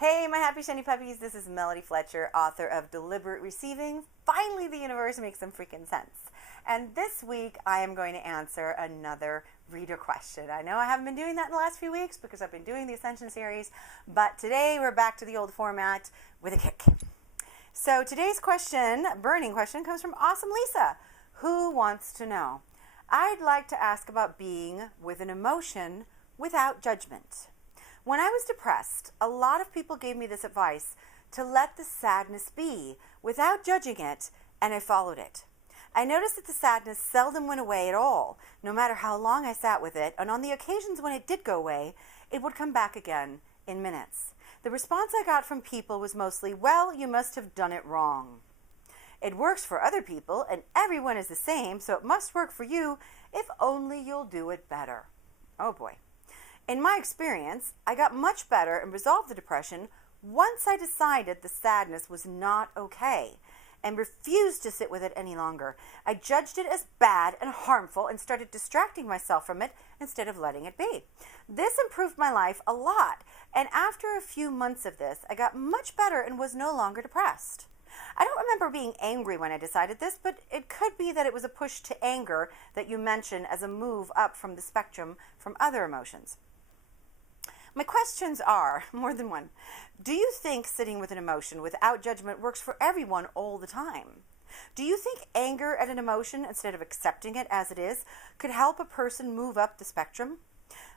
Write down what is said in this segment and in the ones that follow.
Hey, my happy shiny puppies, this is Melody Fletcher, author of Deliberate Receiving. Finally, the universe makes some freaking sense. And this week, I am going to answer another reader question. I know I haven't been doing that in the last few weeks because I've been doing the Ascension series, but today we're back to the old format with a kick. So today's question, burning question, comes from Awesome Lisa, who wants to know, I'd like to ask about being with an emotion without judgment. When I was depressed, a lot of people gave me this advice to let the sadness be without judging it, and I followed it. I noticed that the sadness seldom went away at all, no matter how long I sat with it, and on the occasions when it did go away, it would come back again in minutes. The response I got from people was mostly, well, you must have done it wrong. It works for other people, and everyone is the same, so it must work for you if only you'll do it better. Oh boy. In my experience, I got much better and resolved the depression once I decided the sadness was not okay and refused to sit with it any longer. I judged it as bad and harmful and started distracting myself from it instead of letting it be. This improved my life a lot, and after a few months of this, I got much better and was no longer depressed. I don't remember being angry when I decided this, but it could be that it was a push to anger that you mentioned as a move up from the spectrum from other emotions. My questions are, more than one, do you think sitting with an emotion without judgment works for everyone all the time? Do you think anger at an emotion, instead of accepting it as it is, could help a person move up the spectrum?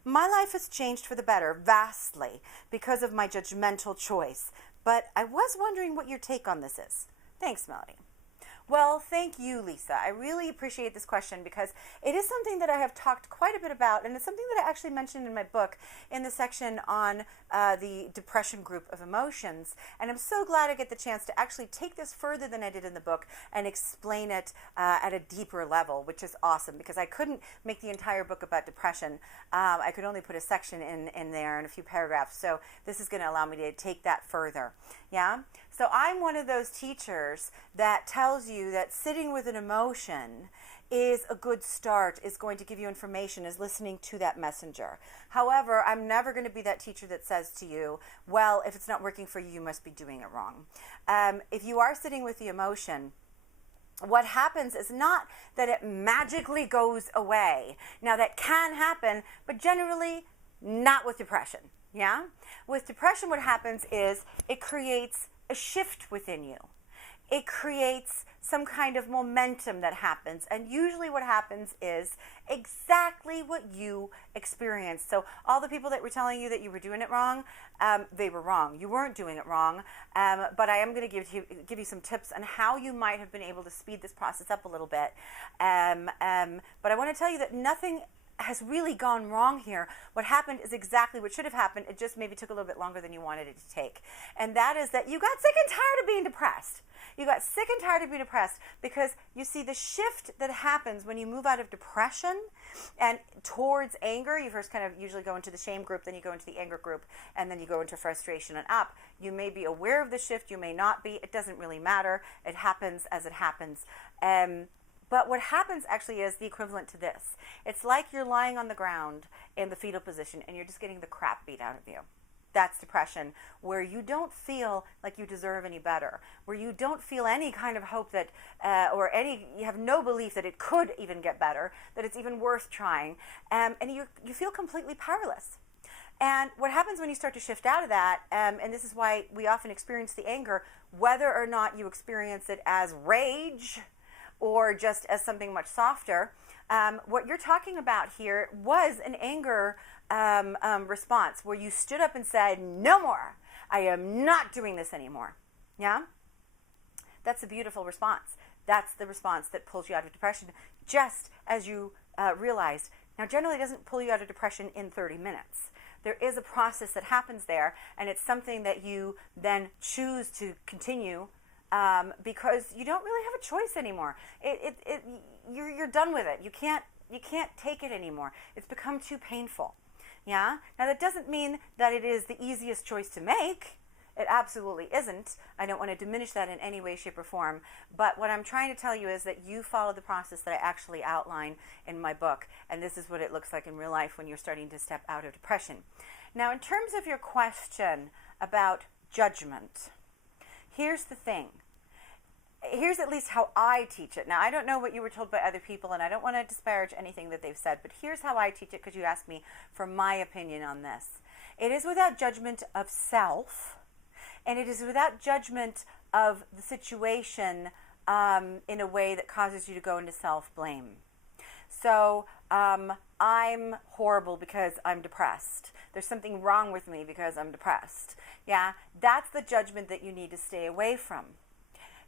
My life has changed for the better vastly because of my judgmental choice, but I was wondering what your take on this is. Thanks, Melody. Well, thank you, Lisa. I really appreciate this question because it is something that I have talked quite a bit about, and it's something that I actually mentioned in my book in the section on the depression group of emotions. And I'm so glad I get the chance to actually take this further than I did in the book and explain it at a deeper level, which is awesome because I couldn't make the entire book about depression. I could only put a section in there and a few paragraphs. So this is going to allow me to take that further. Yeah? So I'm one of those teachers that tells you that sitting with an emotion is a good start, is going to give you information, is listening to that messenger. However, I'm never going to be that teacher that says to you, well, if it's not working for you, you must be doing it wrong. If you are sitting with the emotion, what happens is not that it magically goes away. Now, that can happen, but generally not with depression. Yeah? With depression, what happens is it creates a shift within you. It creates some kind of momentum that happens, and usually what happens is exactly what you experienced. So all the people that were telling you that you were doing it wrong, they were wrong. You weren't doing it wrong, but I am going to give you some tips on how you might have been able to speed this process up a little bit. But I want to tell you that nothing has really gone wrong here. What happened is exactly what should have happened. It just maybe took a little bit longer than you wanted it to take. And that is that you got sick and tired of being depressed. You got sick and tired of being depressed because you see the shift that happens when you move out of depression and towards anger. You first kind of usually go into the shame group, then you go into the anger group, and then you go into frustration and up. You may be aware of the shift, you may not be. It doesn't really matter. It happens as it happens. But what happens actually is the equivalent to this. It's like you're lying on the ground in the fetal position and you're just getting the crap beat out of you. That's depression, where you don't feel like you deserve any better, where you don't feel any kind of hope that, you have no belief that it could even get better, that it's even worth trying, and you feel completely powerless. And what happens when you start to shift out of that, and this is why we often experience the anger, whether or not you experience it as rage, or just as something much softer, what you're talking about here was an anger response where you stood up and said, no more, I am not doing this anymore. Yeah? That's a beautiful response. That's the response that pulls you out of depression, just as you realized. Now, generally, it doesn't pull you out of depression in 30 minutes. There is a process that happens there, and it's something that you then choose to continue because you don't really have a choice anymore. You're done with it. You can't take it anymore. It's become too painful. Yeah? Now that doesn't mean that it is the easiest choice to make. It absolutely isn't. I don't want to diminish that in any way, shape, or form. But what I'm trying to tell you is that you follow the process that I actually outline in my book. And this is what it looks like in real life when you're starting to step out of depression. Now, in terms of your question about judgment. Here's the thing. Here's at least how I teach it. Now, I don't know what you were told by other people, and I don't want to disparage anything that they've said, but here's how I teach it, because you asked me for my opinion on this. It is without judgment of self, and it is without judgment of the situation in a way that causes you to go into self-blame. So I'm horrible because I'm depressed. There's something wrong with me because I'm depressed. Yeah, that's the judgment that you need to stay away from.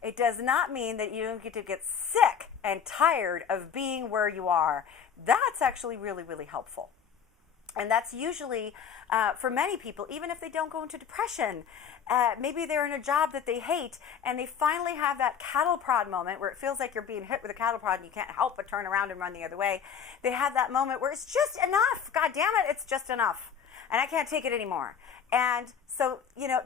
It does not mean that you don't get to get sick and tired of being where you are. That's actually really, really helpful. And that's usually, for many people, even if they don't go into depression, maybe they're in a job that they hate and they finally have that cattle prod moment where it feels like you're being hit with a cattle prod and you can't help but turn around and run the other way. They have that moment where it's just enough. God damn it, it's just enough. And I can't take it anymore. And so,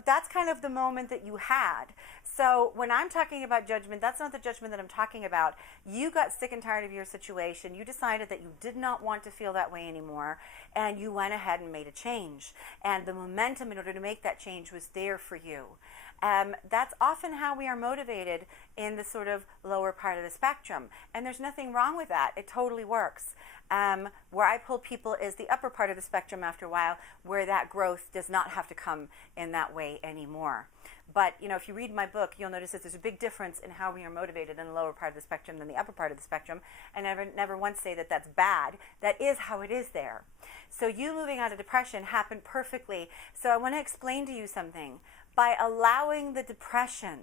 that's kind of the moment that you had. So when I'm talking about judgment, that's not the judgment that I'm talking about. You got sick and tired of your situation. You decided that you did not want to feel that way anymore. And you went ahead and made a change. And the momentum in order to make that change was there for you. That's often how we are motivated in the sort of lower part of the spectrum. And there's nothing wrong with that. It totally works. Where I pull people is the upper part of the spectrum after a while, where that growth does not have to come in that way anymore. But, if you read my book, you'll notice that there's a big difference in how we are motivated in the lower part of the spectrum than the upper part of the spectrum. And I never once say that that's bad. That is how it is there. So you moving out of depression happened perfectly. So I want to explain to you something. By allowing the depression,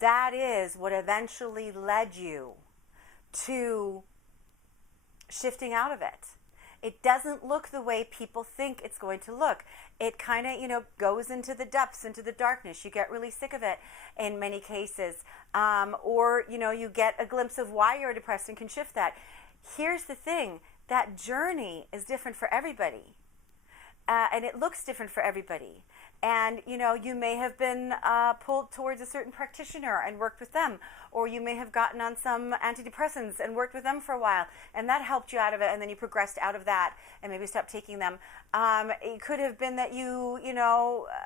that is what eventually led you to shifting out of it. It doesn't look the way people think it's going to look. It kind of, goes into the depths, into the darkness. You get really sick of it in many cases. Or, you get a glimpse of why you're depressed and can shift that. Here's the thing. That journey is different for everybody. And it looks different for everybody. And, you may have been pulled towards a certain practitioner and worked with them. Or you may have gotten on some antidepressants and worked with them for a while. And that helped you out of it. And then you progressed out of that and maybe stopped taking them. It could have been that you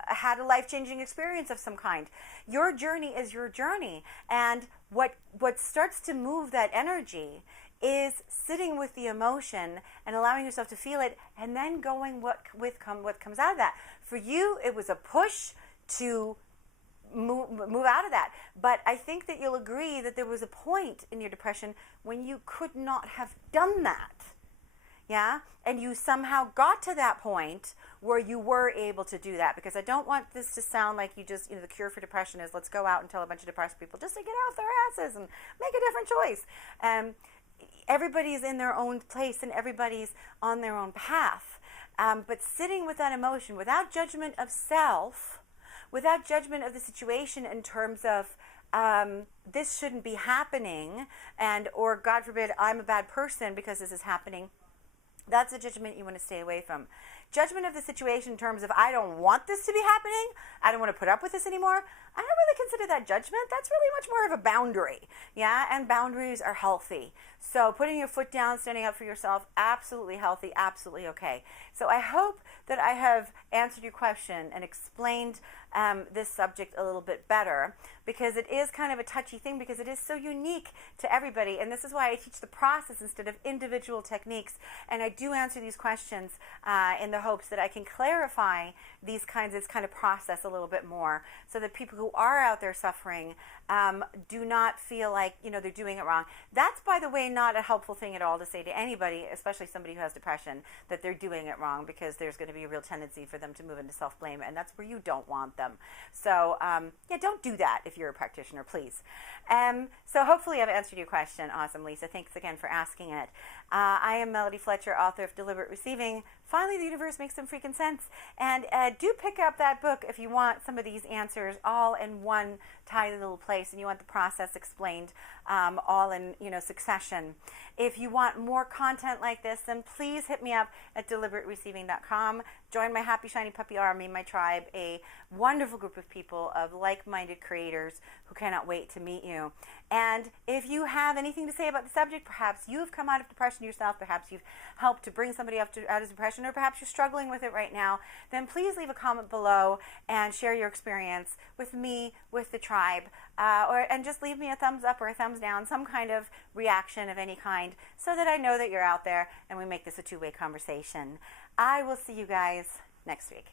had a life-changing experience of some kind. Your journey is your journey. And what starts to move that energy is sitting with the emotion and allowing yourself to feel it, and then going what comes out of that. For you, it was a push to move out of that. But I think that you'll agree that there was a point in your depression when you could not have done that. Yeah? And you somehow got to that point where you were able to do that. Because I don't want this to sound like you just, the cure for depression is let's go out and tell a bunch of depressed people just to get off their asses and make a different choice. Everybody's in their own place and everybody's on their own path. But sitting with that emotion without judgment of self, without judgment of the situation in terms of this shouldn't be happening, or God forbid I'm a bad person because this is happening, that's a judgment you want to stay away from. Judgment of the situation in terms of I don't want this to be happening, I don't want to put up with this anymore, I don't really consider that judgment. That's really much more of a boundary. Yeah, and boundaries are healthy. So putting your foot down, standing up for yourself, absolutely healthy, absolutely okay. So I hope that I have answered your question and explained this subject a little bit better, because it is kind of a touchy thing because it is so unique to everybody. And this is why I teach the process instead of individual techniques. And I do answer these questions in the hopes that I can clarify this kind of process a little bit more, so that people who are out there suffering do not feel like they're doing it wrong. That's, by the way, not a helpful thing at all to say to anybody, especially somebody who has depression, that they're doing it wrong, because there's going to be a real tendency for them to move into self-blame, and that's where you don't want them. So don't do that if you're a practitioner, please. So hopefully I've answered your question. Awesome, Lisa. Thanks again for asking it. I am Melody Fletcher, author of Deliberate Receiving. Finally, the universe makes some freaking sense. And do pick up that book if you want some of these answers all in one tiny little place, and you want the process explained all in succession. If you want more content like this, then please hit me up at deliberatereceiving.com. Join my happy, shiny puppy army, my tribe, a wonderful group of people, of like-minded creators who cannot wait to meet you. And if you have anything to say about the subject, perhaps you've come out of depression yourself, perhaps you've helped to bring somebody out of depression, question, or perhaps you're struggling with it right now, then please leave a comment below and share your experience with me, with the tribe, and just leave me a thumbs up or a thumbs down, some kind of reaction of any kind, so that I know that you're out there and we make this a two-way conversation. I will see you guys next week.